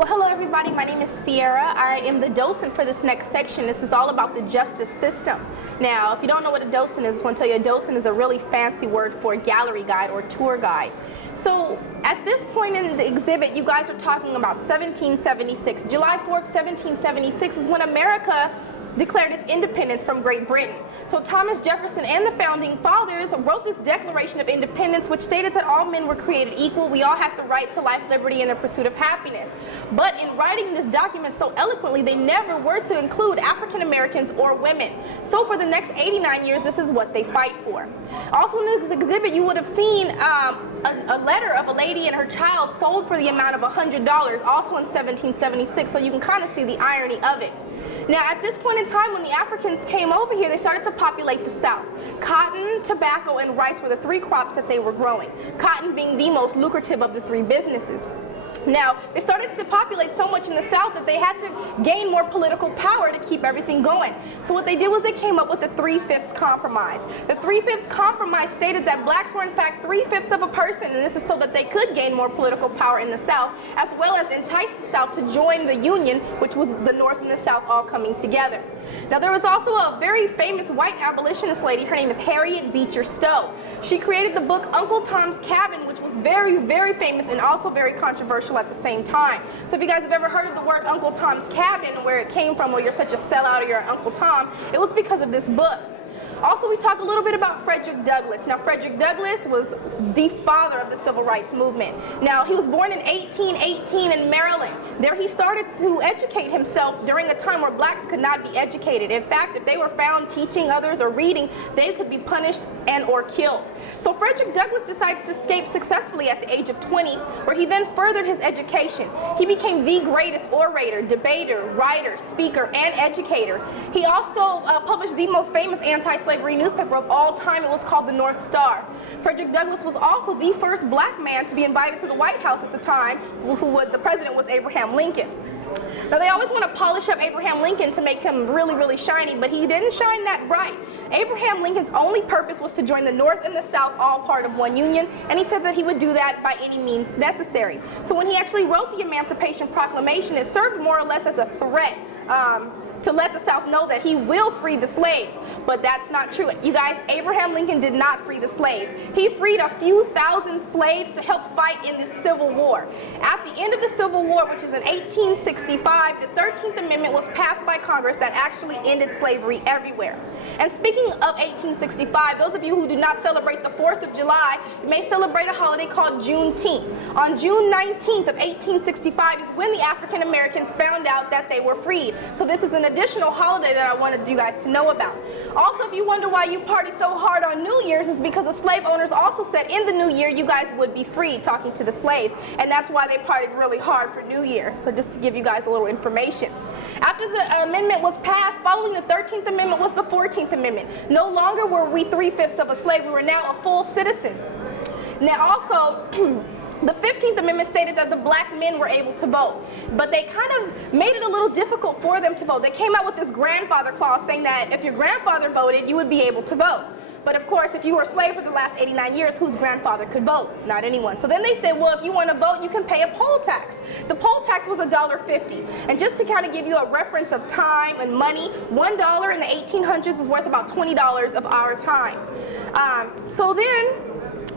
Well, hello everybody, my name is Sierra. I am the docent for this next section. This is all about the justice system. Now, if you don't know what a docent is, I want to tell you a docent is a really fancy word for a gallery guide or tour guide. So, at this point in the exhibit, you guys are talking about 1776. July 4th, 1776 is when America declared its independence from Great Britain. So Thomas Jefferson and the founding fathers wrote this Declaration of Independence, which stated that all men were created equal. We all have the right to life, liberty, and the pursuit of happiness. But in writing this document so eloquently, they never were to include African Americans or women. So for the next 89 years, this is what they fight for. Also in this exhibit, you would have seen a letter of a lady and her child sold for the amount of $100, also in 1776, so you can kind of see the irony of it. Now, at this point in time, when the Africans came over here, they started to populate the South. Cotton, tobacco, and rice were the three crops that they were growing, cotton being the most lucrative of the three businesses. Now, they started to populate so much in the South that they had to gain more political power to keep everything going. So what they did was they came up with the 3/5 compromise. The 3/5 compromise stated that blacks were in fact 3/5 of a person, and this is so that they could gain more political power in the South, as well as entice the South to join the Union, which was the North and the South all coming together. Now, there was also a very famous white abolitionist lady. Her name is Harriet Beecher Stowe. She created the book Uncle Tom's Cabin, which was very, very famous and also very controversial at the same time. So if you guys have ever heard of the word Uncle Tom's Cabin, where it came from, or you're such a sellout or you're Uncle Tom, it was because of this book. Also, we talk a little bit about Frederick Douglass. Now, Frederick Douglass was the father of the civil rights movement. Now, he was born in 1818 in Maryland. There he started to educate himself during a time where blacks could not be educated. In fact, if they were found teaching others or reading, they could be punished and or killed. So Frederick Douglass decides to escape successfully at the age of 20, where he then furthered his education. He became the greatest orator, debater, writer, speaker, and educator. He also published the most famous anti-slavery newspaper of all time. It was called the North Star. Frederick Douglass was also the first black man to be invited to the White House at the time, who was the president was Abraham Lincoln. Now, they always want to polish up Abraham Lincoln to make him really, really shiny, but he didn't shine that bright. Abraham Lincoln's only purpose was to join the North and the South, all part of one union, and he said that he would do that by any means necessary. So when he actually wrote the Emancipation Proclamation, it served more or less as a threat to let the South know that he will free the slaves. But that's not true. You guys, Abraham Lincoln did not free the slaves. He freed a few thousand slaves to help fight in the Civil War. At the end of the Civil War, which is in 1865, the 13th Amendment was passed by Congress that actually ended slavery everywhere. And speaking of 1865, those of you who do not celebrate the 4th of July may celebrate a holiday called Juneteenth. On June 19th of 1865 is when the African Americans found out that they were freed. So this is an additional holiday that I wanted you guys to know about. Also, if you wonder why you party so hard on New Year's, is because the slave owners also said in the new year you guys would be free, talking to the slaves, and that's why they partied really hard for New Year. So just to give you guys a little information. After the amendment was passed, following the 13th Amendment was the 14th Amendment. No longer were we 3/5 of a slave, we were now a full citizen. Now also, the 15th Amendment stated that the black men were able to vote, but they kind of made it a little difficult for them to vote. They came out with this grandfather clause saying that if your grandfather voted, you would be able to vote. But of course, if you were a slave for the last 89 years, whose grandfather could vote? Not anyone. So then they said, well, if you want to vote, you can pay a poll tax. The poll tax was $1.50. And just to kind of give you a reference of time and money, $1 in the 1800s was worth about $20 of our time. So then,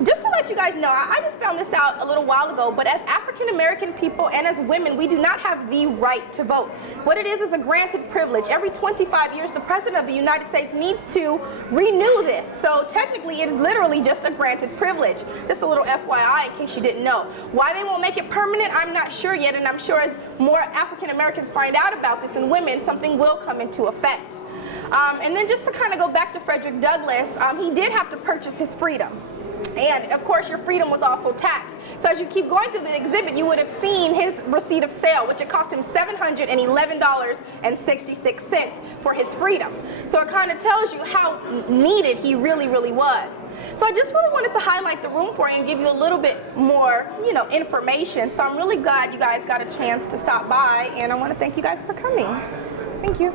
just to let you guys know, I just found this out a little while ago, but as African American people and as women, we do not have the right to vote. What it is a granted privilege. Every 25 years, the President of the United States needs to renew this. So technically, it is literally just a granted privilege. Just a little FYI in case you didn't know. Why they won't make it permanent, I'm not sure yet, and I'm sure as more African Americans find out about this and women, something will come into effect. And then just to kind of go back to Frederick Douglass, he did have to purchase his freedom. And of course, your freedom was also taxed. So as you keep going through the exhibit, you would have seen his receipt of sale, which it cost him $711.66 for his freedom. So it kind of tells you how needed he really, really was. So I just really wanted to highlight the room for you and give you a little bit more, information. So I'm really glad you guys got a chance to stop by, and I want to thank you guys for coming. Thank you.